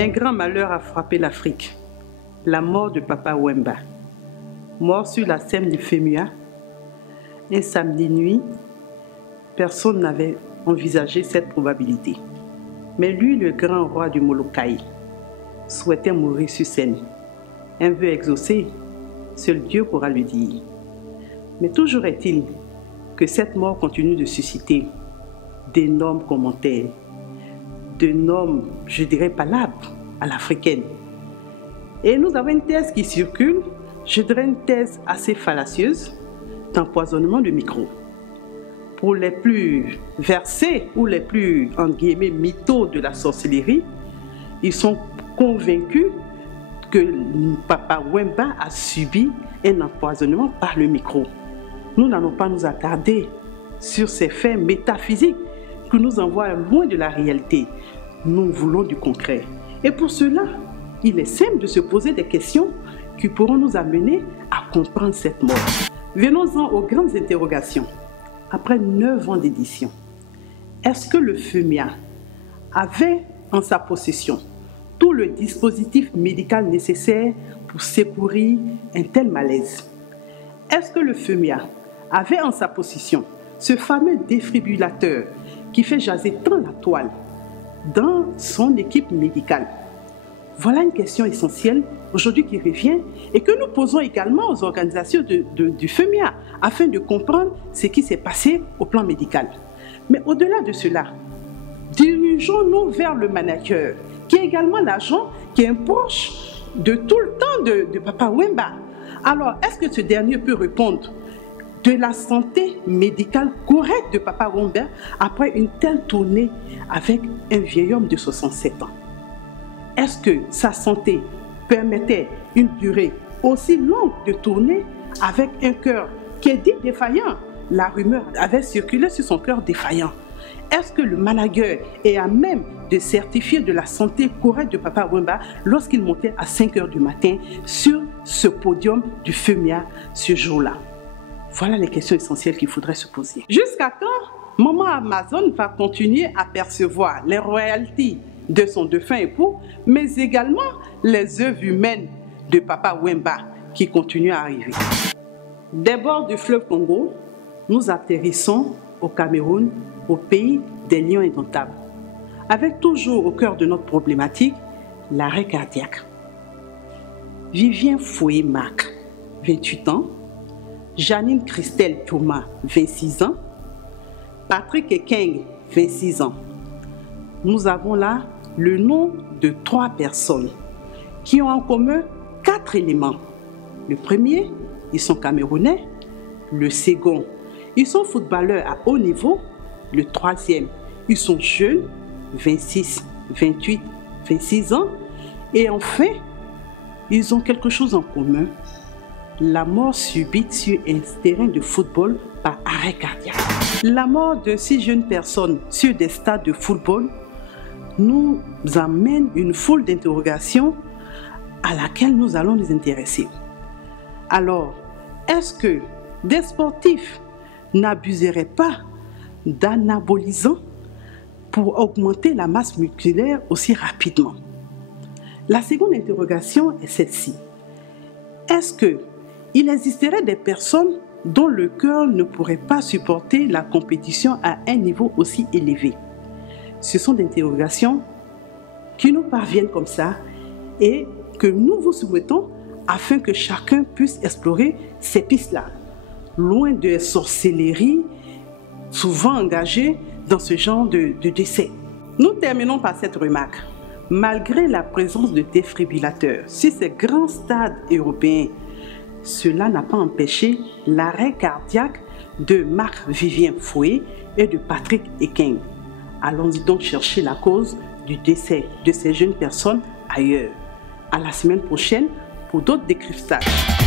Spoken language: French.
Un grand malheur a frappé l'Afrique. La mort de Papa Wemba. Mort sur la scène du FEMUA. Un samedi nuit, personne n'avait envisagé cette probabilité. Mais lui, le grand roi du Molokaï, souhaitait mourir sur scène. Un vœu exaucé, seul Dieu pourra le dire. Mais toujours est-il que cette mort continue de susciter d'énormes commentaires, de normes, je dirais, palabres à l'africaine. Et nous avons une thèse qui circule, je dirais une thèse assez fallacieuse, d'empoisonnement de micro. Pour les plus versés ou les plus, entre guillemets, mythos de la sorcellerie, ils sont convaincus que Papa Wemba a subi un empoisonnement par le micro. Nous n'allons pas nous attarder sur ces faits métaphysiques qui nous envoient loin de la réalité. Nous voulons du concret. Et pour cela, il est simple de se poser des questions qui pourront nous amener à comprendre cette mort. Venons-en aux grandes interrogations. Après 9 ans d'édition, est-ce que le FEMIA avait en sa possession tout le dispositif médical nécessaire pour secourir un tel malaise? Est-ce que le FEMIA avait en sa possession ce fameux défibrillateur qui fait jaser tant la toile dans son équipe médicale? Voilà une question essentielle aujourd'hui qui revient et que nous posons également aux organisations du FEMIA afin de comprendre ce qui s'est passé au plan médical. Mais au-delà de cela, dirigeons-nous vers le manager qui est également l'agent qui est un proche de tout le temps de Papa Wemba. Alors, est-ce que ce dernier peut répondre de la santé médicale correcte de Papa Wemba après une telle tournée avec un vieil homme de 67 ans? Est-ce que sa santé permettait une durée aussi longue de tournée avec un cœur qui est dit défaillant? La rumeur avait circulé sur son cœur défaillant. Est-ce que le manager est à même de certifier de la santé correcte de Papa Wemba lorsqu'il montait à 5 h du matin sur ce podium du FEMIA ce jour-là? Voilà les questions essentielles qu'il faudrait se poser. Jusqu'à quand Maman Amazon va continuer à percevoir les royalties de son défunt époux, mais également les œuvres humaines de Papa Wemba qui continuent à arriver? Des bords du fleuve Congo, nous atterrissons au Cameroun, au pays des lions indomptables, avec toujours au cœur de notre problématique l'arrêt cardiaque. Vivien Foé Marc, 28 ans, Janine Christelle Thomas, 26 ans, Patrick Ekeng, 26 ans. Nous avons là le nom de 3 personnes qui ont en commun 4 éléments. Le premier, ils sont camerounais. Le second, ils sont footballeurs à haut niveau. Le troisième, ils sont jeunes, 26, 28, 26 ans. Et enfin, ils ont quelque chose en commun, la mort subite sur un terrain de football par arrêt cardiaque. La mort de 6 jeunes personnes sur des stades de football nous amène une foule d'interrogations à laquelle nous allons nous intéresser. Alors, est-ce que des sportifs n'abuseraient pas d'anabolisants pour augmenter la masse musculaire aussi rapidement? La seconde interrogation est celle-ci. Est-ce qu'il existerait des personnes dont le cœur ne pourrait pas supporter la compétition à un niveau aussi élevé? Ce sont des interrogations qui nous parviennent comme ça et que nous vous soumettons afin que chacun puisse explorer ces pistes-là, loin de sorcellerie, souvent engagée dans ce genre de décès. Nous terminons par cette remarque. Malgré la présence de défibrillateurs sur ces grands stades européens, cela n'a pas empêché l'arrêt cardiaque de Marc-Vivien Foé et de Patrick Ekeng. Allons-y donc chercher la cause du décès de ces jeunes personnes ailleurs. À la semaine prochaine pour d'autres décryptages.